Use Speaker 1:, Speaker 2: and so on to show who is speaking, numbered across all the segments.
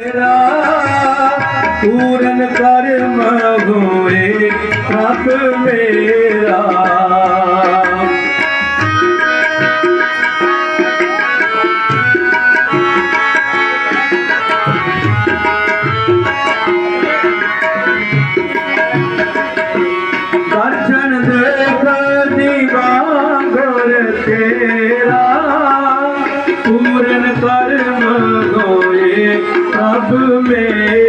Speaker 1: तेरा तू में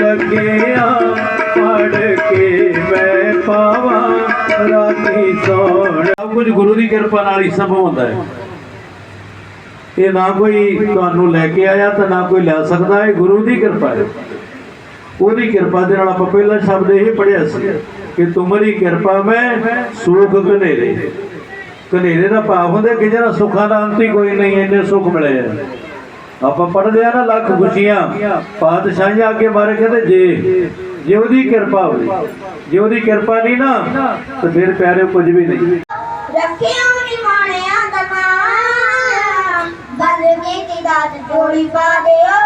Speaker 1: ਲੱਗਿਆ ਪੜ ਕੇ ਮੈਂ ਪਾਵਾਂ ਰਾਤੀ ਸੌਣ। ਸਭ ਕੁਝ ਗੁਰੂ ਦੀ ਕਿਰਪਾ ਨਾਲ ਹੀ ਸੰਭਵ ਹੁੰਦਾ ਹੈ। ਇਹ ਨਾ ਕੋਈ ਤੁਹਾਨੂੰ ਲੈ ਕੇ ਆਇਆ ਤਾਂ ਨਾ ਕੋਈ ਲੈ ਸਕਦਾ ਹੈ ਗੁਰੂ ਦੀ ਕਿਰਪਾ ਹੈ। ਉਹਦੀ ਕਿਰਪਾ ਦੇ ਨਾਲ ਆਪਾਂ ਪਹਿਲਾ ਸ਼ਬਦ ਇਹ ਪੜਿਆ ਸੀ ਕਿ ਤੁਮਰੀ ਕਿਰਪਾ ਮੈਂ ਸੁਖ ਘਨੇਰੇ। ਘਨੇਰੇ ਦਾ ਭਾਵ ਹੁੰਦਾ ਕਿ ਜਿਹੜਾ ਸੁੱਖਾਂ ਦਾ ਅੰਤ ਹੀ ਕੋਈ ਨਹੀਂ, ਇੰਨੇ ਸੁੱਖ ਮਿਲੇ ਆ। ਆਪਾਂ ਪੜਦੇ ਆ ਨਾ ਲੱਖ ਖੁਸ਼ੀਆਂ। ਪਾਤਸ਼ਾਹੀਆਂ ਅੱਗੇ ਮਾਰੇ ਕਹਿੰਦੇ, ਜੇ ਜੇ ਉਹਦੀ ਕਿਰਪਾ ਹੋਵੇ, ਜੇ ਉਹਦੀ ਕਿਰਪਾ ਨਹੀਂ ਨਾ, ਤਾਂ ਫਿਰ ਪਿਆਰੇ ਕੁਝ ਵੀ ਨਹੀਂ।
Speaker 2: ਰੱਖਿਓ ਨਿਮਾਣਿਆਂ ਦਾ ਨਾਮ ਬਲ ਕੇ ਦੀ ਦਾਤ ਜੋੜੀ ਪਾ ਦਿਓ।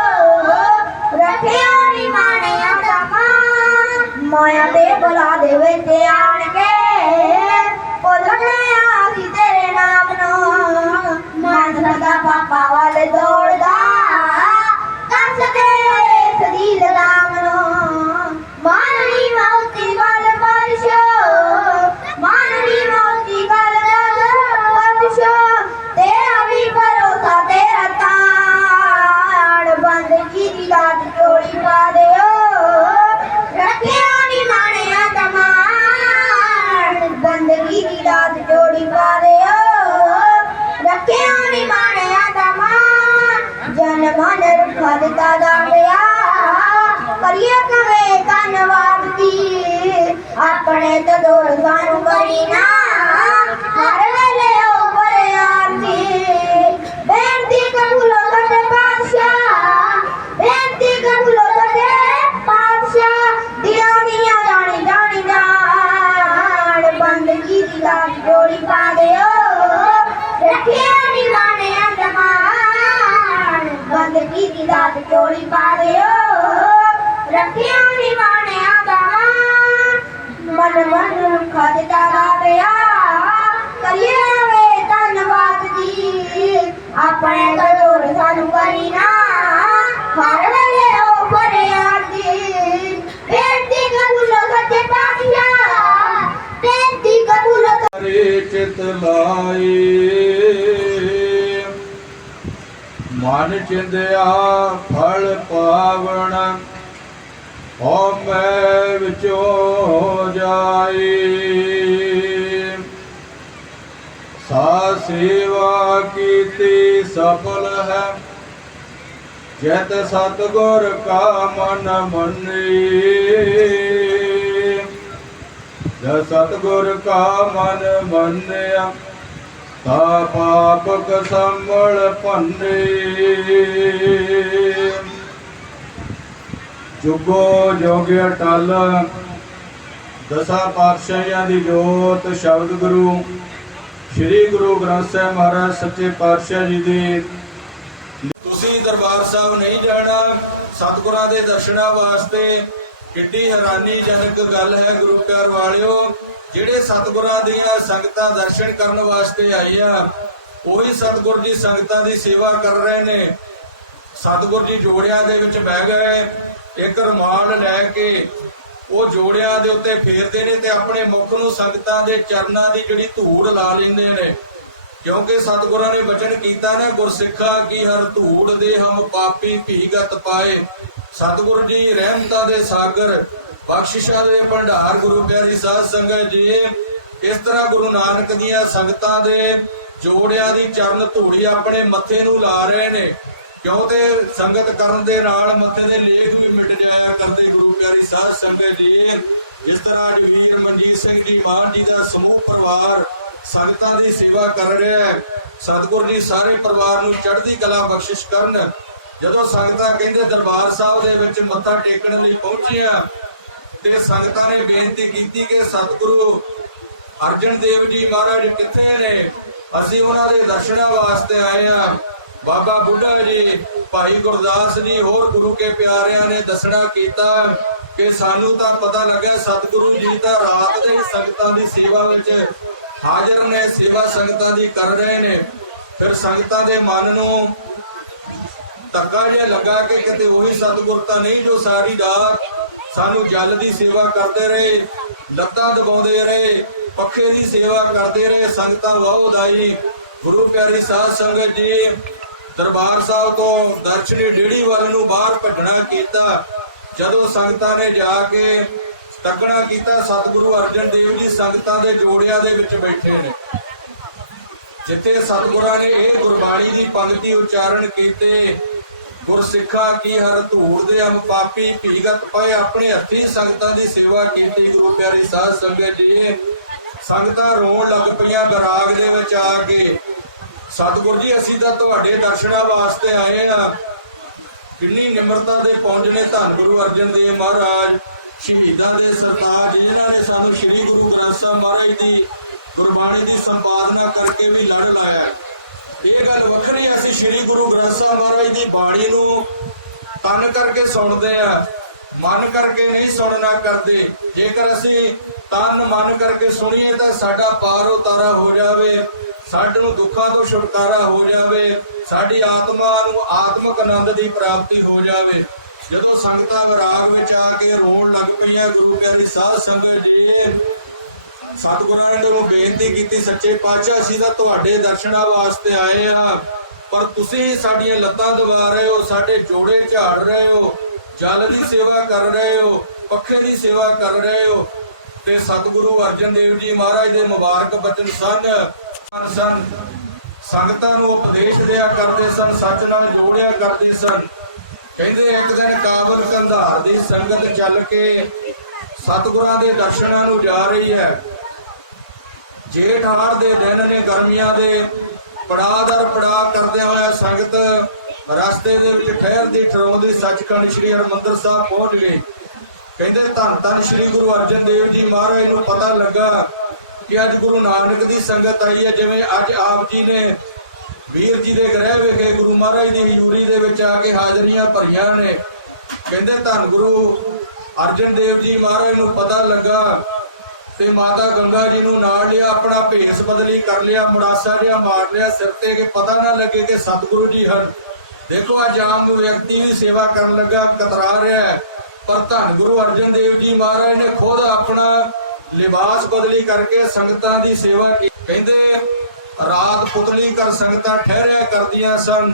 Speaker 2: ਰੱਖਿਓ ਨਿਮਾਣਿਆਂ ਦਾ ਨਾਮ ਮਾਇਆ ਦੇ ਬੁਲਾ ਦੇ ਵਿੱਚ ਆਣ ਕੇ। ਆਪਣੇ ਕਦੋਰ ਸਾਨੂੰ ਕਰੀ ਨਾ। ਹਰ ਵੇਲੇ ਉਹ ਫਰਿਆਦ ਦੀ ਬੇਨਤੀ ਕਬੂਲੋ ਸੱਚੇ ਪਾਤਸ਼ਾਹ ਬੇਨਤੀ ਕਬੂਲੋ
Speaker 3: ਹਰੇ ਚਿਤ ਲਾਏ। ਮਨ ਚਿੰਦਿਆ ਫਲ ਪਾਵਣ ਹੋ ਮੈਂ ਵਿਚੋ ਜਾਏ। ਸਾ ਸੇਵਾ ਕੀਤੀ ਸਫਲ ਹੈ। ਜਤ ਸਤਗੁਰ ਕਾ ਮਨ ਮੰਨੇ। ਜਦ ਸਤਗੁਰ ਕਾ ਮਨ ਮੰਨਿਆ ਤਾ ਪਾਪਕ ਸੰਭਲ ਭੰਨੇ। ਜੁਗੋ ਜੋਗ ਅਟਲ। ਦਸਾਂ ਪਾਤਸ਼ਾਹਾਂ ਦੀ ਜੋਤ ਸ਼ਬਦ ਗੁਰੂ। ਸ੍ਰੀ ਗੁਰੂ ਗ੍ਰੰਥ ਸਾਹਿਬ ਮਹਾਰਾਜ, ਸੱਚੇ ਪਾਤਸ਼ਾਹ ਜੀ ਦੀ ਤੁਸੀਂ ਦਰਬਾਰ ਸਾਹਿਬ ਨਹੀਂ ਜਾਣਾ, ਸਤਿਗੁਰਾਂ ਦੇ ਦਰਸ਼ਨਾਂ ਵਾਸਤੇ ਕਿੱਡੀ ਹੈਰਾਨੀਜਨਕ ਗੱਲ ਹੈ ਗੁਰੂ ਪਿਆਰ ਵਾਲਿਓ, ਜਿਹੜੇ ਸਤਿਗੁਰਾਂ ਦੀਆਂ ਸੰਗਤਾਂ ਦਰਸ਼ਨ ਕਰਨ ਵਾਸਤੇ ਆਏ ਆ, ਉਹੀ ਸਤਿਗੁਰ ਜੀ ਸੰਗਤਾਂ ਦੀ ਸੇਵਾ ਕਰ ਰਹੇ ਨੇ। ਸਤਿਗੁਰ ਜੀ ਜੋੜਿਆਂ ਦੇ ਵਿੱਚ ਬਹਿ ਗਏ, ਇੱਕ ਰੁਮਾਲ ਲੈ ਕੇ ਉਹ ਜੋੜਿਆਂ ਦੇ ਉੱਤੇ ਫੇਰਦੇ ਨੇ ਤੇ ਆਪਣੇ ਮੁਖ ਨੂੰ ਸੰਗਤਾਂ ਦੇ ਚਰਨਾਂ ਦੀ ਜਿਹੜੀ ਧੂੜ ਲਾ ਲੈਂਦੇ ਨੇ। ਕਿਉਂਕਿ ਸਤਿਗੁਰਾਂ ਨੇ ਬਚਨ ਕੀਤਾ ਨਾ, ਗੁਰਸਿੱਖਾ ਕੀ ਹਰ ਧੂੜ ਦੇ ਹਮ ਪਾਪੀ ਭੀਗਤ ਪਾਏ। ਸਤਿਗੁਰ ਜੀ ਰਹਿਮਤਾਂ ਦੇ ਸਾਗਰ, ਬਖਸ਼ਿਸ਼ਾਂ ਦੇ ਭੰਡਾਰ, ਗੁਰੂ ਪਿਆਰੀ ਸਾਧ ਸੰਗਤ ਜੀ, ਇਸ ਤਰ੍ਹਾਂ ਗੁਰੂ ਨਾਨਕ ਦੀਆਂ ਸੰਗਤਾਂ ਦੇ ਜੋੜਿਆਂ ਦੀ ਚਰਨ ਧੂੜੀ ਆਪਣੇ ਮੱਥੇ ਨੂੰ ਲਾ ਰਹੇ ਨੇ। ਕਿਉਂ ਤੇ ਸੰਗਤ ਕਰਨ ਦੇ ਨਾਲ ਮੱਥੇ ਦੇ ਲੇਖ ਵੀ ਮਿਟ ਜਾਇਆ ਕਰਦੇ ਸਾਧ ਸੰਗਤ ਜੀ ਜਿਸ ਤਰ੍ਹਾਂ ਅੱਜ ਵੀਰ ਮਨਜੀਤ ਸਿੰਘ ਜੀ ਮਾਨ ਜੀ ਦਾ ਸਮੂਹ ਪਰਿਵਾਰ ਸੰਗਤਾਂ ਦੀ ਸੇਵਾ ਕਰ ਰਿਹਾ ਹੈ, ਸਤਿਗੁਰ ਜੀ ਸਾਰੇ ਪਰਿਵਾਰ ਨੂੰ ਚੜ੍ਹਦੀ ਕਲਾ ਬਖਸ਼ਿਸ਼ ਕਰਨ, ਜਦੋਂ ਸੰਗਤਾਂ ਕਹਿੰਦੇ ਦਰਬਾਰ ਸਾਹਿਬ ਦੇ ਵਿੱਚ ਮੱਥਾ ਟੇਕਣ ਲਈ ਪਹੁੰਚੀਆਂ, ਤੇ ਸੰਗਤਾਂ ਨੇ ਬੇਨਤੀ ਕੀਤੀ ਕਿ ਸਤਿਗੁਰੂ ਅਰਜਨ ਦੇਵ ਜੀ ਮਹਾਰਾਜ ਕਿੱਥੇ ਨੇ? ਅਸੀਂ ਉਹਨਾਂ ਦੇ ਦਰਸ਼ਨਾਂ ਵਾਸਤੇ ਆਏ ਆ ਬਾਬਾ ਬੁੱਢਾ ਜੀ, ਭਾਈ ਗੁਰਦਾਸ ਜੀ, ਹੋਰ ਗੁਰੂ ਕੇ ਪਿਆਰਿਆਂ ਨੇ ਦੱਸਣਾ ਕੀਤਾ। ਕਿ ਸਾਨੂੰ ਤਾਂ ਪਤਾ ਲੱਗਿਆ ਸਤਿਗੁਰੂ ਜੀ ਤਾਂ ਰਾਤ ਦੇ ਸੰਗਤਾਂ ਦੀ ਸੇਵਾ ਵਿੱਚ ਹਾਜ਼ਰ ਨੇ, ਸੇਵਾ ਸੰਗਤਾਂ ਦੀ ਕਰ ਰਹੇ ਨੇ। ਫਿਰ ਸੰਗਤਾਂ ਦੇ ਮਨ ਨੂੰ ਧੱਕਾ ਜਿਹਾ ਲੱਗਾ ਕਿ ਕਿਤੇ ਉਹੀ ਸਤਿਗੁਰ ਤਾਂ ਨਹੀਂ ਜੋ ਸਾਰੀ ਰਾਤ ਸਾਨੂੰ ਜਲ ਦੀ ਸੇਵਾ ਕਰਦੇ ਰਹੇ, ਲੱਤਾਂ ਦਬਾਉਂਦੇ ਰਹੇ, ਪੱਖੇ ਦੀ ਸੇਵਾ ਕਰਦੇ ਰਹੇ। ਸੰਗਤਾਂ ਵਾਹ ਉਦਾਈ, ਗੁਰੂ ਪਿਆਰੀ ਸਾਧ ਸੰਗਤ ਜੀ, ਦਰਬਾਰ ਸਾਹਿਬ ਤੋਂ ਦਰਸ਼ਨੀ ਡੇੜੀ ਵੱਲ ਨੂੰ ਬਾਹਰ ਭੱਜਣਾ ਕੀਤਾ। ਜਦੋਂ ਸੰਗਤਾਂ ਨੇ ਜਾ ਕੇ ਤੱਕਣਾ ਕੀਤਾ, ਸਤਿਗੁਰੂ ਅਰਜਨ ਦੇਵ ਜੀ ਸੰਗਤਾਂ ਦੇ ਜੋੜਿਆਂ ਦੇ ਵਿੱਚ ਬੈਠੇ ਨੇ। ਜਿੱਥੇ ਸਤਿਗੁਰਾਂ ਨੇ ਇਹ ਗੁਰਬਾਣੀ ਦੀ ਪੰਕਤੀ ਉਚਾਰਨ ਕੀਤੇ, ਗੁਰਸਿੱਖਾ ਕੀ ਹਰ ਧੂੜ ਦੇ ਅਮ ਪਾਪੀ, ਭੀਗਤ ਪਏ ਆਪਣੇ ਹੱਥੀ ਸੰਗਤਾਂ ਦੀ ਸੇਵਾ ਕੀਤੀ, ਗੁਰੂ ਪਿਆਰੀ ਸਾਧ ਸੰਗਤ ਜੀ। ਸੰਗਤਾਂ ਰੋਣ ਲੱਗ ਪਈਆਂ ਬਰਾਗ ਦੇ ਵਿੱਚ ਆ ਕੇ। ਸਤਿਗੁਰ ਜੀ, ਅਸੀਂ ਤਾਂ ਤੁਹਾਡੇ ਦਰਸ਼ਨਾਂ ਵਾਸਤੇ ਆਏ ਆ ਕਿੰਨੀ ਨਿਮਰਤਾ ਦੇ ਪਹੁੰਚਣੇ ਧੰਨ ਗੁਰੂ ਅਰਜਨ ਦੇਵ ਮਹਾਰਾਜ, ਸ਼ਹੀਦਾਂ ਦੇ ਸਰਤਾਜ, ਜਿਨ੍ਹਾਂ ਨੇ ਸਾਨੂੰ ਸ੍ਰੀ ਗੁਰੂ ਗ੍ਰੰਥ ਸਾਹਿਬ ਮਹਾਰਾਜ ਦੀ ਗੁਰਬਾਣੀ ਦੀ ਸੰਪਾਦਨਾ ਕਰਕੇ ਵੀ ਲੜ ਲਾਇਆ ਇਹ ਗੱਲ ਵੱਖਰੀ ਅਸੀਂ ਸ੍ਰੀ ਗੁਰੂ ਗ੍ਰੰਥ ਸਾਹਿਬ ਮਹਾਰਾਜ ਦੀ ਬਾਣੀ ਨੂੰ ਤਨ ਕਰਕੇ ਸੁਣਦੇ ਆ ਮਨ ਕਰਕੇ ਨਹੀਂ ਸੁਣਨਾ ਕਰਦੇ। ਜੇਕਰ ਅਸੀਂ ਤਨ ਮਨ ਕਰਕੇ ਸੁਣੀਏ ਤਾਂ ਸਾਡਾ ਪਾਰ ਉਤਾਰਾ ਹੋ ਜਾਵੇ। ਸਾਡੇ ਨੂੰ ਦੁੱਖਾਂ ਤੋਂ ਛੁਟਕਾਰਾ ਹੋ ਜਾਵੇ, ਸਾਡੀ ਆਤਮਾ ਨੂੰ ਆਤਮਿਕ ਆਨੰਦ ਦੀ ਪ੍ਰਾਪਤੀ ਹੋ ਜਾਵੇ। ਜਦੋਂ ਸੰਗਤਾਂ ਵਿਰਾਗ ਵਿੱਚ ਆ ਕੇ ਰੋਣ ਲੱਗ ਪਈਆਂ, ਗੁਰੂ ਪਿਆਰੀ ਸਾਧ ਸੰਗਤ ਜੀ ਸਤਿਗੁਰਾਂ ਨੇ ਨੂੰ ਬੇਨਤੀ ਕੀਤੀ, ਸੱਚੇ ਪਾਤਸ਼ਾਹ, ਅਸੀਂ ਤਾਂ ਤੁਹਾਡੇ ਦਰਸ਼ਨਾਂ ਵਾਸਤੇ ਆਏ ਆ, ਪਰ ਤੁਸੀਂ ਸਾਡੀਆਂ ਲੱਤਾਂ ਦਬਾ ਰਹੇ ਹੋ, ਸਾਡੇ ਜੋੜੇ ਝਾੜ ਰਹੇ ਹੋ, ਜਲ ਦੀ ਸੇਵਾ ਕਰ ਰਹੇ ਹੋ, ਪੱਖੇ ਦੀ ਸੇਵਾ ਕਰ ਰਹੇ ਹੋ। ਤੇ ਸਤਿਗੁਰੂ ਅਰਜਨ ਦੇਵ ਜੀ ਮਹਾਰਾਜ ਦੇ ਮੁਬਾਰਕ ਬਚਨ ਸਨ। ਸਨ। ਸੰਗਤਾਂ ਨੂੰ ਉਪਦੇਸ਼ ਦਿਆ ਕਰਦੇ ਸਨ, ਸੱਚ ਨਾਲ ਜੋੜਿਆ ਕਰਦੇ ਸਨ। ਕਹਿੰਦੇ ਇੱਕ ਦਿਨ ਕਾਬਲ ਕੰਧਾਰ ਦੀ ਸੰਗਤ ਚੱਲ ਕੇ ਸਤਿਗੁਰਾਂ ਦੇ ਦਰਸ਼ਨਾਂ ਨੂੰ ਜਾ ਰਹੀ ਹੈ। ਜੇਠ ਹਾੜ ਦੇ ਦਿਨ ਨੇ ਗਰਮੀਆਂ ਦੇ ਪੜਾਦਰ ਪੜਾ ਕਰਦਿਆਂ ਹੋਇਆ ਸੰਗਤ ਰਸਤੇ ਦੇ ਵਿੱਚ ਠਹਿਰਦੀ ਠਰੋਂਦੀ ਸੱਚਖੰਡ ਸ੍ਰੀ ਹਰਮੰਦਰ ਸਾਹਿਬ ਪਹੁੰਚ ਗਈ। ਕਹਿੰਦੇ ਧੰਨ ਧੰਨ ਸ੍ਰੀ ਗੁਰੂ ਅਰਜਨ ਦੇਵ ਜੀ ਮਹਾਰਾਜ ਨੂੰ ਪਤਾ ਲੱਗਾ ਕਿ ਅੱਜ ਗੁਰੂ ਨਾਨਕ ਦੀ ਸੰਗਤ ਆਈ ਹੈ, ਜਿਵੇਂ ਅੱਜ ਆਪ ਜੀ ਨੇ ਵੀਰ ਜੀ ਦੇ ਗ੍ਰਹਿ ਵਿਖੇ ਗੁਰੂ ਮਹਾਰਾਜ ਦੀ ਹਜ਼ੂਰੀ ਦੇ ਵਿੱਚ ਆ ਕੇ ਹਾਜ਼ਰੀਆਂ ਭਰੀਆਂ ਨੇ। ਕਹਿੰਦੇ, ਧੰਨ ਗੁਰੂ, ਅਰਜਨ ਦੇਵ ਜੀ ਮਹਾਰਾਜ ਨੂੰ ਪਤਾ ਲੱਗਾ ਤੇ ਮਾਤਾ ਗੰਗਾ ਜੀ ਨੂੰ ਨਾਲ ਲਿਆ, ਆਪਣਾ ਭੇਸ ਬਦਲੀ ਕਰ ਲਿਆ, ਮੁੜਾਸਾ ਜਿਹਾ ਮਾਰ ਲਿਆ, ਸਿਰ ਤੇ ਕਿ ਪਤਾ ਨਾ ਲੱਗੇ ਕਿ ਸਤਿਗੁਰੂ ਜੀ ਹਨ। ਦੇਖੋ, ਅੱਜ ਆਮ ਵਿਅਕਤੀ ਵੀ ਸੇਵਾ ਕਰਨ ਲੱਗਾ, ਕਤਰਾ ਰਿਹਾ ਹੈ। ਪਰ ਧੰਨ ਗੁਰੂ ਅਰਜਨ ਦੇਵ ਜੀ ਮਹਾਰਾਜ ਨੇ ਖੁਦ ਆਪਣਾ ਲਿਬਾਸ ਬਦਲੀ ਕਰਕੇ ਸੰਗਤਾਂ ਦੀ ਸੇਵਾ ਕੀਤੀ ਕਹਿੰਦੇ, ਰਾਤ ਪੁਤਲੀ ਕਰ ਸੰਗਤਾਂ ਠਹਿਰਿਆ ਕਰਦੀਆਂ ਸਨ।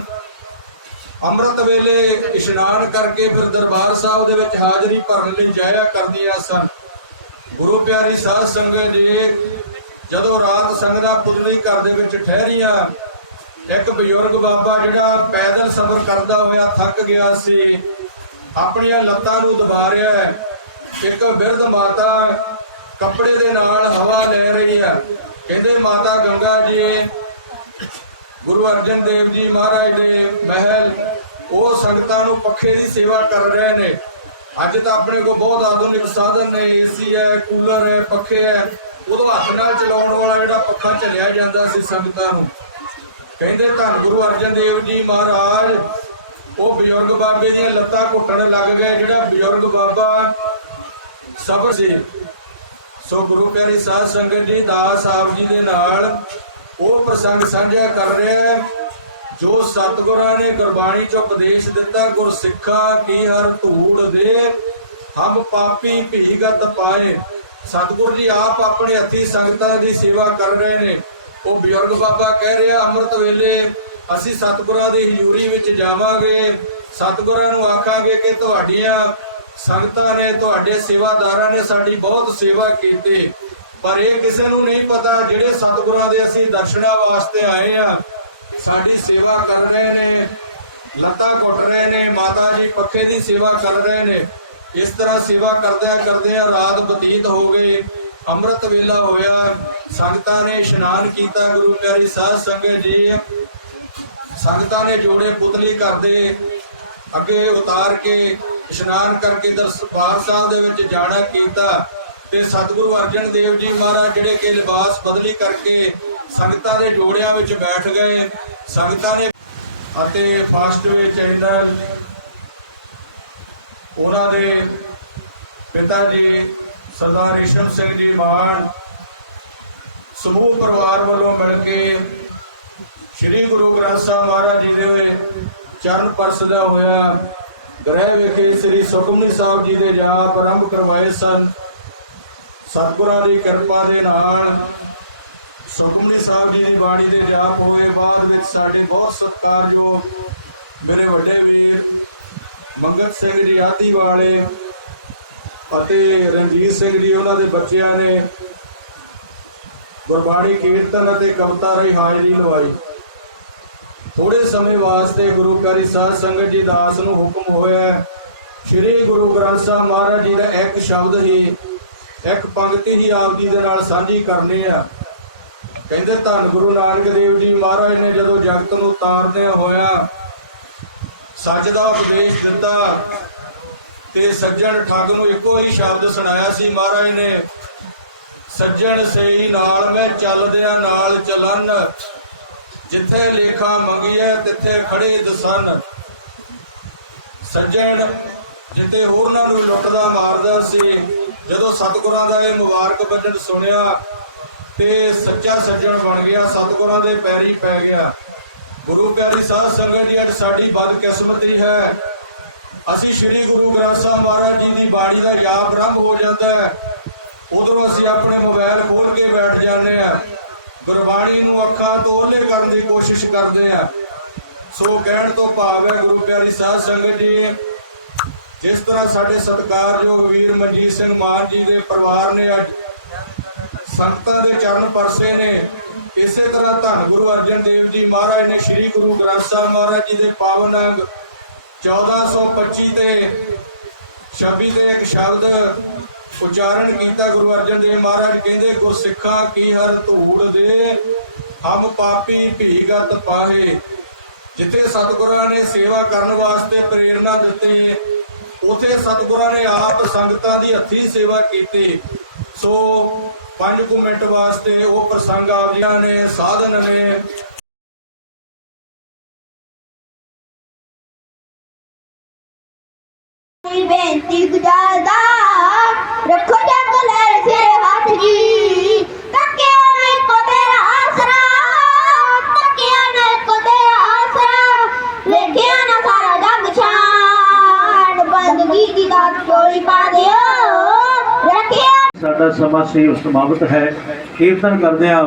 Speaker 3: ਅੰਮ੍ਰਿਤ ਵੇਲੇ ਇਸ਼ਨਾਨ ਕਰਕੇ ਫਿਰ ਦਰਬਾਰ ਸਾਹਿਬ ਦੇ ਵਿੱਚ ਹਾਜ਼ਰੀ ਭਰਨ ਲਈ ਜਾਇਆ ਕਰਦੀਆਂ ਸਨ। ਗੁਰੂ ਪਿਆਰੀ ਸਾਧ ਸੰਗਤ ਜੀ, ਜਦੋਂ ਰਾਤ ਸੰਗਤਾਂ ਪੁਤਲੀ ਘਰ ਦੇ ਵਿੱਚ ਠਹਿਰੀਆਂ, ਇੱਕ ਬਜ਼ੁਰਗ ਬਾਬਾ ਜਿਹੜਾ ਪੈਦਲ ਸਫ਼ਰ ਕਰਦਾ ਹੋਇਆ ਥੱਕ ਗਿਆ ਸੀ, ਆਪਣੀਆਂ ਲੱਤਾਂ ਨੂੰ ਦਬਾ ਰਿਹਾ ਇੱਕ ਬਿਰਧ ਮਾਤਾ ਕੱਪੜੇ ਦੇ ਨਾਲ ਹਵਾ ਲੈ ਰਹੀ ਹੈ। ਕਹਿੰਦੇ ਮਾਤਾ ਗੰਗਾ ਜੀ, ਗੁਰੂ ਅਰਜਨ ਦੇਵ ਜੀ ਮਹਾਰਾਜ ਦੇ ਮਹਿਲ, ਉਹ ਸੰਗਤਾਂ ਨੂੰ ਪੱਖੇ ਦੀ ਸੇਵਾ ਕਰ ਰਹੇ ਨੇ। ਅੱਜ ਤਾਂ ਆਪਣੇ ਕੋਲ ਬਹੁਤ ਆਧੁਨਿਕ ਸਾਧਨ ਨੇ, ਏਸੀ ਹੈ, ਕੂਲਰ ਹੈ, ਪੱਖੇ ਹੈ। ਉਦੋਂ ਹੱਥ ਨਾਲ ਚਲਾਉਣ ਵਾਲਾ ਜਿਹੜਾ ਪੱਖਾ ਚੱਲਿਆ ਜਾਂਦਾ ਸੀ ਸੰਗਤਾਂ ਨੂੰ। ਕਹਿੰਦੇ ਧੰਨ ਗੁਰੂ ਅਰਜਨ ਦੇਵ ਜੀ ਮਹਾਰਾਜ, ਉਹ ਬਜ਼ੁਰਗ ਬਾਬੇ ਦੀਆਂ ਲੱਤਾਂ ਘੁੱਟਣ ਲੱਗ ਗਏ। ਜਿਹੜਾ ਬਜ਼ੁਰਗ ਬਾਬਾ ਸਬਰ ਸੀ ਸੋ ਗੁਰੂ ਪਿਆਰੀ ਸਾਧ ਸੰਗਤ ਜੀ, ਦਾਸ ਸਾਹਿਬ ਜੀ ਦੇ ਨਾਲ ਉਹ ਪ੍ਰਸੰਗ ਸਾਂਝਾ ਕਰ ਰਿਹਾ ਹੈ, ਜੋ ਸਤਿਗੁਰਾਂ ਨੇ ਗੁਰਬਾਣੀ ਚ ਉਪਦੇਸ਼ ਦਿੱਤਾ, ਗੁਰ ਕੀ ਹਰ ਧੂੜ ਦੇ, ਹਮ ਪਾਪੀ ਭੀਗਤ ਪਾਏ। ਸਤਿਗੁਰ ਜੀ ਆਪ ਆਪਣੇ ਹੱਥੀ ਸੰਗਤਾਂ ਦੀ ਸੇਵਾ ਕਰ ਰਹੇ ਨੇ। ਉਹ ਬਜ਼ੁਰਗ ਬਾਬਾ ਕਹਿ ਰਿਹਾ, ਅੰਮ੍ਰਿਤ ਵੇਲੇ ਅਸੀਂ ਸਤਿਗੁਰਾਂ ਦੀ ਹਜ਼ੂਰੀ ਵਿੱਚ ਜਾਵਾਂਗੇ। ਸਤਿਗੁਰਾਂ ਨੂੰ ਆਖਾਂਗੇ ਕਿ ਤੁਹਾਡੀਆਂ ਸੰਗਤਾਂ ਨੇ, ਤੁਹਾਡੇ ਸੇਵਾਦਾਰਾਂ ਨੇ ਸਾਡੀ ਬਹੁਤ ਸੇਵਾ ਕੀਤੀ। ਪਰ ਇਹ ਕਿਸੇ ਨੂੰ ਨਹੀਂ ਪਤਾ ਜਿਹੜੇ ਸਤਿਗੁਰਾਂ ਦੇ ਅਸੀਂ ਦਰਸ਼ਨਾਂ ਵਾਸਤੇ ਆਏ ਆ। ਸਾਡੀ ਸੇਵਾ ਕਰ ਰਹੇ ਨੇ, ਲੱਤਾਂ ਘੁੱਟ ਰਹੇ ਨੇ, ਮਾਤਾ ਜੀ ਪੱਖੇ ਦੀ ਸੇਵਾ ਕਰ ਰਹੇ ਨੇ। ਇਸ ਤਰ੍ਹਾਂ ਸੇਵਾ ਕਰਦਿਆਂ ਕਰਦਿਆਂ ਰਾਤ ਬਤੀਤ ਹੋ ਗਈ, ਅੰਮ੍ਰਿਤ ਵੇਲਾ ਹੋਇਆ। ਸੰਗਤਾਂ ਨੇ ਇਸ਼ਨਾਨ ਕੀਤਾ, ਗੁਰੂ ਪਿਆਰੀ ਸਾਧ ਸੰਗਤ ਜੀ। ਸੰਗਤਾਂ ਨੇ ਜੋੜੇ ਪੁਤਲੀ ਕਰਦੇ, ਅੱਗੇ ਉਤਾਰ ਕੇ ਇਸ਼ਨਾਨ ਕਰਕੇ ਦਰਬਾਰ ਸਾਹਿਬ ਦੇ ਵਿੱਚ ਜਾਣਾ ਕੀਤਾ ਤੇ ਸਤਿਗੁਰੂ ਅਰਜਨ ਦੇਵ ਜੀ ਮਹਾਰਾਜ ਜਿਹੜੇ ਕਿ ਲਿਬਾਸ ਬਦਲੀ ਕਰਕੇ ਸੰਗਤਾਂ ਦੇ ਜੋੜਿਆਂ ਵਿੱਚ ਬੈਠ ਗਏ। ਸੰਗਤਾਂ ਨੇ ਅਤੇ ਫਾਸਟ ਵਿੱਚ ਚੈਨਲ ਉਹਨਾਂ ਦੇ ਪਿਤਾ ਜੀ ਸਰਦਾਰ ਈਸ਼ਮ ਸਿੰਘ ਜੀ ਮਾਨ, ਸਮੂਹ ਪਰਿਵਾਰ ਵੱਲੋਂ ਮਿਲ ਕੇ ਸ੍ਰੀ ਗੁਰੂ ਗ੍ਰੰਥ ਸਾਹਿਬ ਮਹਾਰਾਜ ਜੀ ਦੇ ਚਰਨ ਪਰਸਦਾ ਹੋਇਆ ਗ੍ਰਹਿ ਵਿਖੇ ਸ੍ਰੀ ਸੁਖਮਨੀ ਸਾਹਿਬ ਜੀ ਦੇ ਜਾਪ ਆਰੰਭ ਕਰਵਾਏ ਸਨ। ਸਤਿਗੁਰਾਂ ਦੀ ਕਿਰਪਾ ਦੇ ਨਾਲ ਸੁਖਮਨੀ ਸਾਹਿਬ ਜੀ ਦੀ ਬਾਣੀ ਦੇ ਜਾਪ ਹੋਏ। ਬਾਅਦ ਵਿੱਚ ਸਾਡੇ ਬਹੁਤ ਸਤਿਕਾਰਯੋਗ ਮੇਰੇ ਵੱਡੇ ਵੀਰ ਮੰਗਤ ਸਿੰਘ ਜੀ ਆਦੀ ਵਾਲੇ ਅਤੇ ਰਣਜੀਤ ਸਿੰਘ ਜੀ, ਉਹਨਾਂ ਦੇ ਬੱਚਿਆਂ ਨੇ ਗੁਰਬਾਣੀ ਕੀਰਤਨ ਅਤੇ ਕਵਿਤਾ ਰਹੀ ਹਾਜ਼ਰੀ ਲਵਾਈ। ਥੋੜੇ ਸਮੇਂ ਵਾਸਤੇ ਗੁਰੂ ਪਿਆਰੀ ਸਾਧ ਸੰਗਤ ਜੀ ਦਾਸ ਨੂੰ ਹੁਕਮ ਹੋਇਆ ਸ੍ਰੀ ਗੁਰੂ ਗ੍ਰੰਥ ਸਾਹਿਬ ਮਹਾਰਾਜ ਜੀ ਦਾ ਇੱਕ ਸ਼ਬਦ ਹੀ, ਇੱਕ ਪੰਕਤੀ ਹੀ ਆਪ ਜੀ ਦੇ ਨਾਲ ਸਾਂਝੀ ਕਰਨੀ ਆ। ਕਹਿੰਦੇ ਧੰਨ ਗੁਰੂ ਨਾਨਕ ਦੇਵ ਜੀ ਮਹਾਰਾਜ ਨੇ ਜਦੋਂ ਜਗਤ ਨੂੰ ਤਾਰਨੇ ਹੋਇਆ, ਸੱਚ ਦਾ ਉਪਦੇਸ਼ ਦਿੱਤਾ ਤੇ ਸੱਜਣ ਠੱਗ ਨੂੰ ਇੱਕੋ ਹੀ ਸ਼ਬਦ ਸੁਣਾਇਆ ਸੀ ਮਹਾਰਾਜ ਨੇ, ਸੱਜਣ ਸਹੀ ਨਾਲ ਮੈਂ ਚੱਲਦਿਆਂ ਨਾਲ ਚੱਲਨ ਜਿੱਥੇ ਲੇਖਾ ਮੰਗੀਐ, ਤਿੱਥੇ ਖੜੇ ਦਸਨ। ਸੱਜਣ ਜਿੱਤੇ ਹੋਰਨਾਂ ਨੂੰ ਲੁੱਟਦਾ ਮਾਰਦਾ ਸੀ, ਜਦੋਂ ਸਤਿਗੁਰਾਂ ਦਾ ਇਹ ਮੁਬਾਰਕ ਬਚਨ ਸੁਣਿਆ, ਤੇ ਸੱਚਾ ਸੱਜਣ ਬਣ ਗਿਆ, ਸਤਿਗੁਰਾਂ ਦੇ ਪੈਰੀ ਪੈ ਗਿਆ। ਗੁਰੂ ਪਿਆਰੀ ਸਾਧ ਸੰਗਤ ਜੀ, ਅੱਜ ਸਾਡੀ ਬਦਕਿਸਮਤੀ ਹੈ ਅਸੀਂ ਸ੍ਰੀ ਗੁਰੂ ਗ੍ਰੰਥ ਸਾਹਿਬ ਮਹਾਰਾਜ ਜੀ ਦੀ ਬਾਣੀ ਦਾ ਜਾਪ ਆਰੰਭ ਹੋ ਜਾਂਦਾ ਹੈ। ਉਧਰੋਂ ਅਸੀਂ ਆਪਣੇ ਮੋਬਾਈਲ ਖੋਲ ਕੇ ਬੈਠ ਜਾਂਦੇ ਆ ਗੁਰਬਾਣੀ ਨੂੰ ਅੱਖਾਂ ਤੋਂ ਕਰਨ ਦੀ ਕੋਸ਼ਿਸ਼ ਕਰਦੇ ਆ। ਸੋ ਕਹਿਣ ਤੋਂ ਭਾਵ ਹੈ, ਗੁਰੂ ਪਿਆਰੀ ਸਾਧ ਸੰਗਤ ਜੀ, ਜਿਸ ਤਰ੍ਹਾਂ ਸਾਡੇ ਸਤਿਕਾਰਯੋਗ ਵੀਰ ਮਨਜੀਤ ਸਿੰਘ ਮਾਨ ਜੀ ਦੇ ਪਰਿਵਾਰ ਨੇ ਅੱਜ ਸੰਗਤਾਂ ਦੇ ਚਰਨ ਪਰਸੇ ਨੇ, ਇਸੇ ਤਰ੍ਹਾਂ ਧੰਨ ਗੁਰੂ ਅਰਜਨ ਦੇਵ ਜੀ ਮਹਾਰਾਜ ਨੇ ਸ੍ਰੀ ਗੁਰੂ ਗ੍ਰੰਥ ਸਾਹਿਬ ਮਹਾਰਾਜ ਜੀ ਦੇ ਪਾਵਨ ਅੰਗ 1425 ਤੇ 26 ਦੇ ਇੱਕ ਸ਼ਬਦ ਉਚਾਰਨ ਕੀਤਾ ਗੁਰੂ ਅਰਜਨ ਦੇਵ ਮਹਾਰਾਜ ਕਹਿੰਦੇ, ਗੁਰਸਿੱਖਾ ਕੀ ਹਰ ਧੂੜ ਦੇ, ਹਮ ਪਾਪੀ ਭੀਗਤ ਪਾਹੇ। ਜਿੱਥੇ ਸਤਿਗੁਰਾਂ ਨੇ ਸੇਵਾ ਕਰਨ ਵਾਸਤੇ ਪ੍ਰੇਰਣਾ ਦਿੱਤੀ, ਉਥੇ ਸਤਿਗੁਰਾਂ ਨੇ ਆਪ ਸੰਗਤਾਂ ਦੀ ਹੱਥੀ ਸੇਵਾ ਕੀਤੀ। ਸੋ 5 ਕੁ ਮਿੰਟ ਵਾਸਤੇ ਉਹ ਪ੍ਰਸੰਗ ਆਪ ਜੀਆਂ ਨੇ, ਸਾਧਨ ਨੇ।
Speaker 2: ਮੇਰੀ ਬੇਨਤੀ ਗੁਜ਼ਾਰਦਾ
Speaker 1: ਸਾਡਾ ਸਮਾਂ ਸੀ ਸਮਾਪਤ ਹੈ। ਕੀਰਤਨ ਕਰਦੇ ਹਾਂ।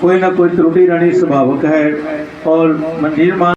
Speaker 1: ਕੋਈ ਨਾ ਕੋਈ ਤਰੁੱਟੀ ਰਹਿਣੀ ਸੁਭਾਵਿਕ ਹੈ। ਔਰ ਮਨਜੀਤ ਮਾਨ